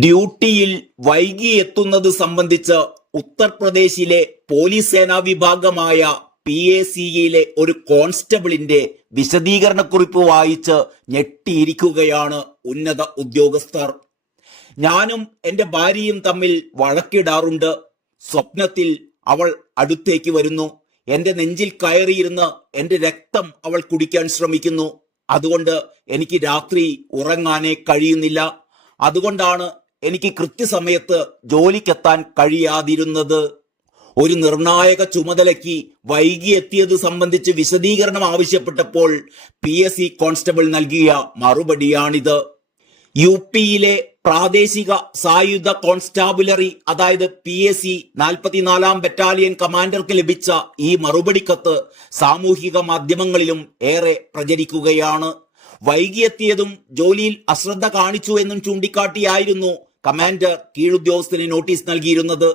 ഡ്യൂട്ടിയിൽ വൈകി എത്തുന്നത് സംബന്ധിച്ച് ഉത്തർപ്രദേശിലെ പോലീസ് സേനാ വിഭാഗമായ PACയിലെ ഒരു കോൺസ്റ്റബിളിന്റെ വിശദീകരണക്കുറിപ്പ് വായിച്ച് ഞെട്ടിയിരിക്കുകയാണ് ഉന്നത ഉദ്യോഗസ്ഥർ. ഞാനും എന്റെ ഭാര്യയും തമ്മിൽ വഴക്കിടാറുണ്ട്. സ്വപ്നത്തിൽ അവൾ അടുത്തേക്ക് വരുന്നു. എന്റെ നെഞ്ചിൽ കയറിയിരുന്ന് എന്റെ രക്തം അവൾ കുടിക്കാൻ ശ്രമിക്കുന്നു. അതുകൊണ്ട് എനിക്ക് രാത്രി ഉറങ്ങാനേ കഴിയുന്നില്ല. അതുകൊണ്ടാണ് എനിക്ക് കൃത്യസമയത്ത് ജോലിക്കെത്താൻ കഴിയാതിരുന്നത്. ഒരു നിർണായക ചുമതലയ്ക്ക് വൈകിയെത്തിയത് സംബന്ധിച്ച് വിശദീകരണം ആവശ്യപ്പെട്ടപ്പോൾ PSC കോൺസ്റ്റബിൾ നൽകിയ മറുപടിയാണിത്. UPയിലെ പ്രാദേശിക സായുധ കോൺസ്റ്റാബുലറി അതായത് PSC 44-ാം ബറ്റാലിയൻ കമാൻഡർക്ക് ലഭിച്ച ഈ മറുപടി കത്ത് സാമൂഹിക മാധ്യമങ്ങളിലും ഏറെ പ്രചരിക്കുകയാണ്. വൈകിയെത്തിയതും ജോലിയിൽ അശ്രദ്ധ കാണിച്ചു എന്നും ചൂണ്ടിക്കാട്ടിയായിരുന്നു കമാൻഡർ കീഴുദ്യോഗസ്ഥന് നോട്ടീസ് നൽകിയിരുന്നത്.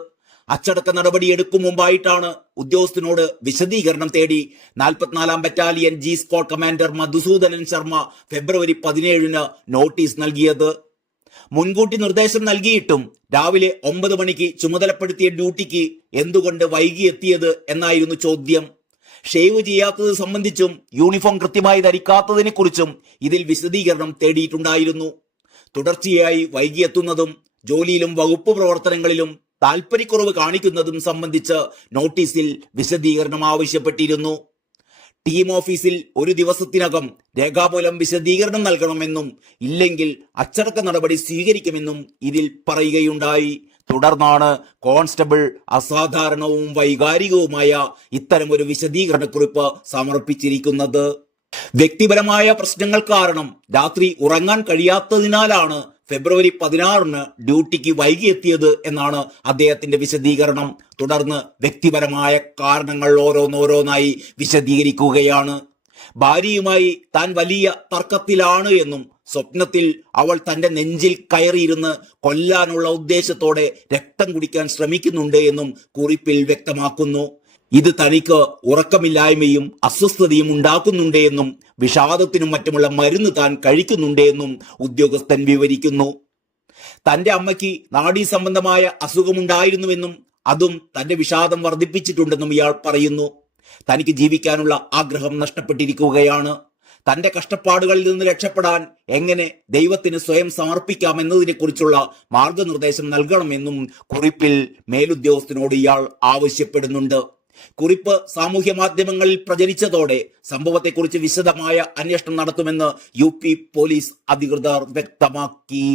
അച്ചടക്ക നടപടിയെടുക്കും മുമ്പായിട്ടാണ് ഉദ്യോഗസ്ഥനോട് വിശദീകരണം തേടി 44-ാം battalion G squad commander Madhusoodanan Sharma ഫെബ്രുവരി 17-ന് നോട്ടീസ് നൽകിയത്. മുൻകൂട്ടി നിർദ്ദേശം നൽകിയിട്ടും രാവിലെ 9 മണിക്ക് ചുമതലപ്പെടുത്തിയ ഡ്യൂട്ടിക്ക് എന്തുകൊണ്ട് വൈകിയെത്തിയത് എന്നായിരുന്നു ചോദ്യം. ഷേവ് ചെയ്യാത്തത് സംബന്ധിച്ചും യൂണിഫോം കൃത്യമായി ധരിക്കാത്തതിനെ കുറിച്ചും ഇതിൽ വിശദീകരണം തേടിയിട്ടുണ്ടായിരുന്നു. തുടർച്ചയായി വൈകിയെത്തുന്നതും ജോലിയിലും വകുപ്പ് പ്രവർത്തനങ്ങളിലും താൽപര്യക്കുറവ് കാണിക്കുന്നതും സംബന്ധിച്ച് നോട്ടീസിൽ വിശദീകരണം ആവശ്യപ്പെട്ടിരുന്നു. ടീം ഓഫീസിൽ ഒരു ദിവസത്തിനകം രേഖാമൂലം വിശദീകരണം നൽകണമെന്നും ഇല്ലെങ്കിൽ അച്ചടക്ക നടപടി സ്വീകരിക്കുമെന്നും ഇതിൽ പറയുകയുണ്ടായി. തുടർന്നാണ് കോൺസ്റ്റബിൾ അസാധാരണവും വൈകാരികവുമായ ഇത്തരമൊരു വിശദീകരണക്കുറിപ്പ് സമർപ്പിച്ചിരിക്കുന്നത്. വ്യക്തിപരമായ പ്രശ്നങ്ങൾ കാരണം രാത്രി ഉറങ്ങാൻ കഴിയാത്തതിനാലാണ് ഫെബ്രുവരി 16-ന് ഡ്യൂട്ടിക്ക് വൈകിയെത്തിയത് എന്നാണ് അദ്ദേഹത്തിന്റെ വിശദീകരണം. തുടർന്ന് വ്യക്തിപരമായ കാരണങ്ങൾ ഓരോന്നോരോന്നായി വിശദീകരിക്കുകയാണ്. ഭാര്യയുമായി താൻ വലിയ തർക്കത്തിലാണ് എന്നും സ്വപ്നത്തിൽ അവൾ തന്റെ നെഞ്ചിൽ കയറിയിരുന്ന് കൊല്ലാനുള്ള ഉദ്ദേശത്തോടെ രക്തം കുടിക്കാൻ ശ്രമിക്കുന്നുണ്ട് എന്നും കുറിപ്പിൽ വ്യക്തമാക്കുന്നു. ഇത് തനിക്ക് ഉറക്കമില്ലായ്മയും അസ്വസ്ഥതയും ഉണ്ടാക്കുന്നുണ്ട് എന്നും വിഷാദത്തിനും മറ്റുമുള്ള മരുന്ന് താൻ കഴിക്കുന്നുണ്ട് എന്നും ഉദ്യോഗസ്ഥൻ വിവരിക്കുന്നു. തന്റെ അമ്മയ്ക്ക് നാഡീ സംബന്ധമായ അസുഖമുണ്ടായിരുന്നുവെന്നും അതും തന്റെ വിഷാദം വർദ്ധിപ്പിച്ചിട്ടുണ്ടെന്നും ഇയാൾ പറയുന്നു. തനിക്ക് ജീവിക്കാനുള്ള ആഗ്രഹം നഷ്ടപ്പെട്ടിരിക്കുകയാണ്. തന്റെ കഷ്ടപ്പാടുകളിൽ നിന്ന് രക്ഷപ്പെടാൻ എങ്ങനെ ദൈവത്തിന് സ്വയം സമർപ്പിക്കാം എന്നതിനെ കുറിച്ചുള്ള മാർഗനിർദ്ദേശം നൽകണമെന്നും കുറിപ്പിൽ മേലുദ്യോഗസ്ഥനോട് ഇയാൾ ആവശ്യപ്പെടുന്നുണ്ട്. കുറിപ്പ് സാമൂഹ്യ മാധ്യമങ്ങളിൽ പ്രചരിച്ചതോടെ സംഭവത്തെക്കുറിച്ച് വിശദമായ അന്വേഷണം നടത്തുമെന്ന് UP പോലീസ് അധികൃതർ വ്യക്തമാക്കി.